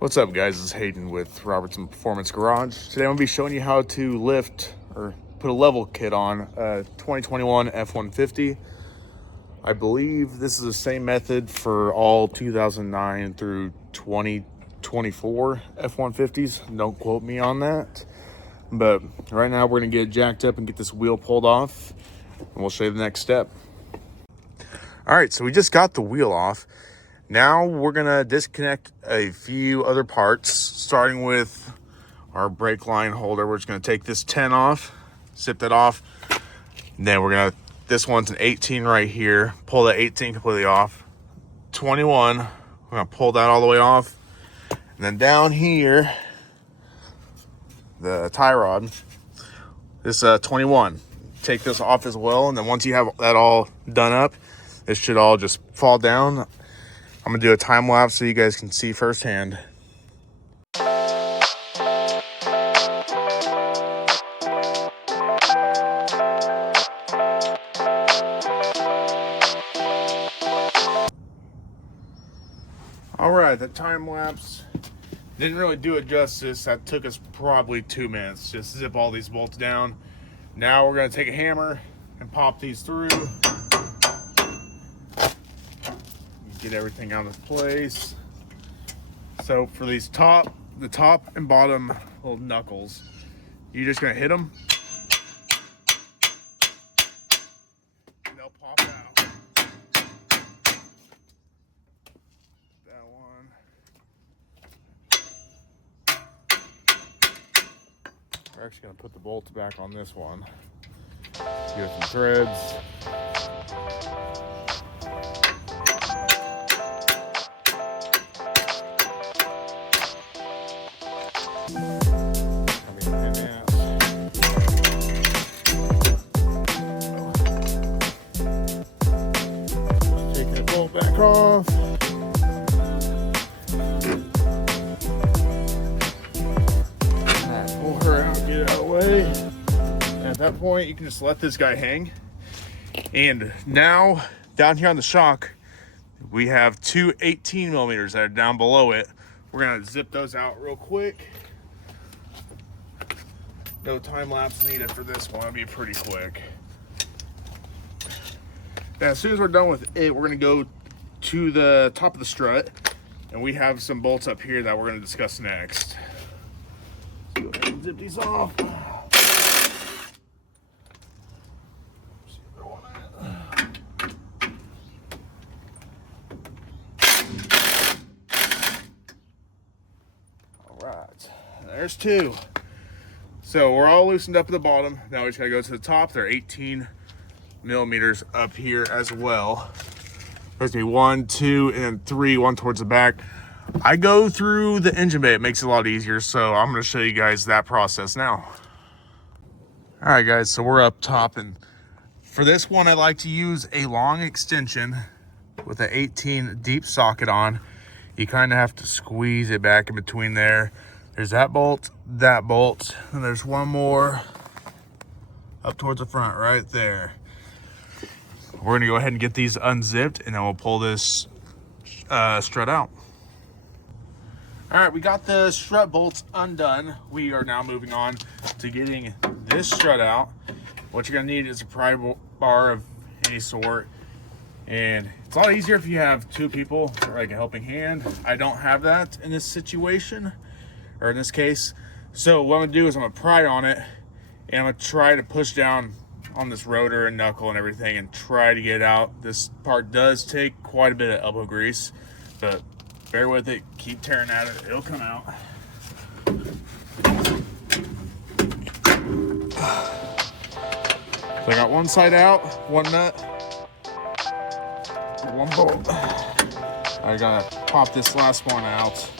What's up, guys? This is Hayden with Robertson Performance Garage. Today I'm going to be showing you how to lift or put a level kit on a 2021 F150. I believe this is the same method for all 2009 through 2024 F150s. Don't quote me on that. But right now we're going to get it jacked up and get this wheel pulled off, and we'll show you the next step. All right, so we just got the wheel off. Now we're gonna disconnect a few other parts, starting with our brake line holder. We're just gonna take this 10 off, zip that off. And then this one's an 18 right here. Pull that 18 completely off. 21, we're gonna pull that all the way off. And then down here, the tie rod, this 21. Take this off as well. And then once you have that all done up, it should all just fall down. I'm gonna do a time lapse so you guys can see firsthand. All right, the time lapse didn't really do it justice. That took us probably 2 minutes. Just zip all these bolts down. Now we're gonna take a hammer and pop these through. Get everything out of place. So for these the top and bottom little knuckles, you're just gonna hit them and they'll pop out. That one. We're actually gonna put the bolts back on this one. Give it some threads. Taking the bolt back off. Alright, pull her out, get it out of the way. And at that point, you can just let this guy hang. And now, down here on the shock, we have two 18 millimeters that are down below it. We're gonna zip those out real quick. No time lapse needed for this one. It'll be pretty quick. Now, as soon as we're done with it, we're gonna go to the top of the strut, and we have some bolts up here that we're gonna discuss next. Go ahead and zip these off. All right, there's two. So we're all loosened up at the bottom. Now we just gotta go to the top. They're 18 millimeters up here as well. There's gonna be 1, 2, and 3, one towards the back. I go through the engine bay. It makes it a lot easier. So I'm gonna show you guys that process now. All right, guys, so we're up top. And for this one, I like to use a long extension with an 18 deep socket on. You kind of have to squeeze it back in between there. There's that bolt, and there's one more up towards the front right there. We're gonna go ahead and get these unzipped, and then we'll pull this strut out. All right, we got the strut bolts undone. We are now moving on to getting this strut out. What you're gonna need is a pry bar of any sort. And it's a lot easier if you have two people, or like a helping hand. I don't have that in this situation, or in this case. So what I'm gonna do is I'm gonna pry on it, and I'm gonna try to push down on this rotor and knuckle and everything and try to get it out. This part does take quite a bit of elbow grease, but bear with it, keep tearing at it, it'll come out. So I got one side out, one nut, one bolt. I gotta pop this last one out.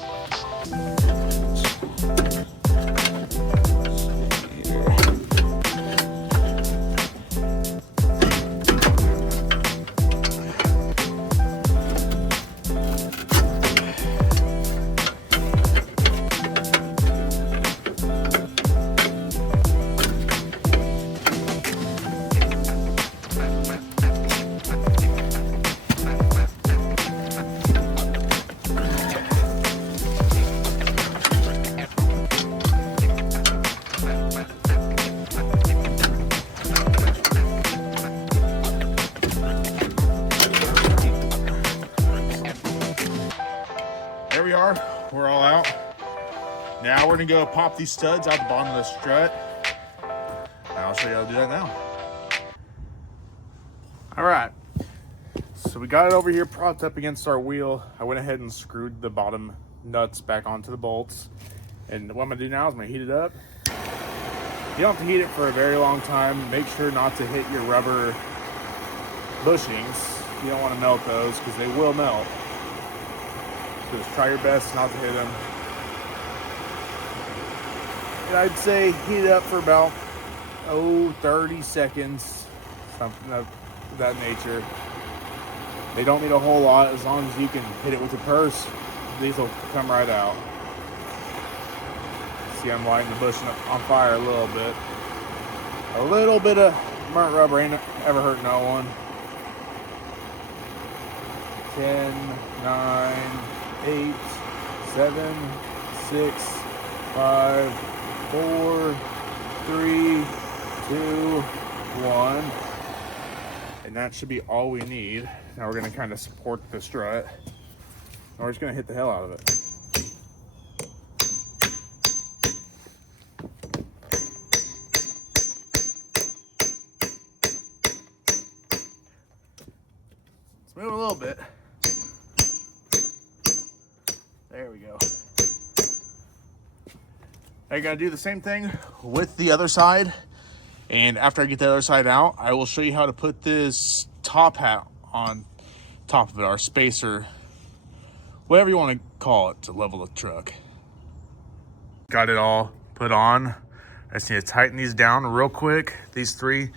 There we are. We're all out. Now we're gonna go pop these studs out the bottom of the strut. And I'll show you how to do that now. All right. So we got it over here propped up against our wheel. I went ahead and screwed the bottom nuts back onto the bolts. And what I'm gonna do now is I'm gonna heat it up. You don't have to heat it for a very long time. Make sure not to hit your rubber bushings. You don't want to melt those because they will melt. So just try your best not to hit them. And I'd say heat it up for about 30 seconds, something of that nature. They don't need a whole lot. As long as you can hit it with your purse, these will come right out. See, I'm lighting the bushing on fire a little bit. A little bit of burnt rubber ain't ever hurt no one. 10, 9, 8, 7, 6, 5, 4, 3, 2, 1. And that should be all we need. Now we're gonna kind of support the strut. And we're just gonna hit the hell out of it. Let's move a little bit. There we go. I gotta do the same thing with the other side. And after I get the other side out, I will show you how to put this top hat on top of it, our spacer, whatever you want to call it, to level the truck. Got it all put on. I just need to tighten these down real quick, these three.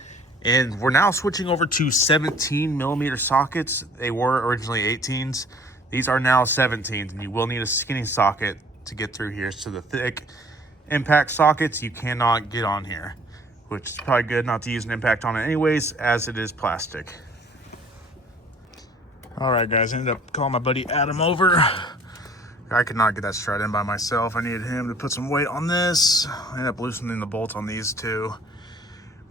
And we're now switching over to 17mm sockets. They were originally 18s. These are now 17s, and you will need a skinny socket to get through here. So the thick impact sockets you cannot get on here, which is probably good not to use an impact on it anyways, as it is plastic. All right, guys, I ended up calling my buddy Adam over. I could not get that strut in by myself. I needed him to put some weight on this. I ended up loosening the bolts on these two.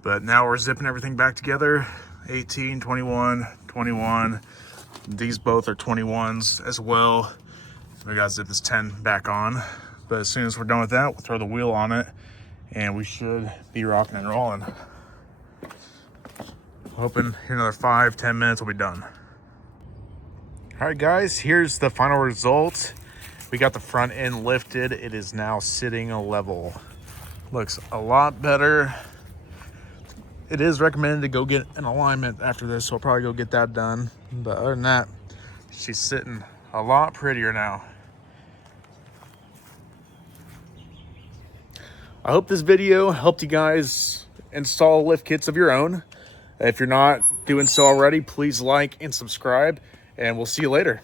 But now we're zipping everything back together. 18, 21, 21. These both are 21s as well. We gotta zip this 10 back on. But as soon as we're done with that, we'll throw the wheel on it and we should be rocking and rolling. Hoping here another 5-10 minutes we'll be done. All right, guys, here's the final result. We got the front end lifted. It is now sitting level. Looks a lot better. It is recommended to go get an alignment after this, so I'll probably go get that done. But other than that, she's sitting a lot prettier now. I hope this video helped you guys install lift kits of your own. If you're not doing so already, please like and subscribe, and we'll see you later.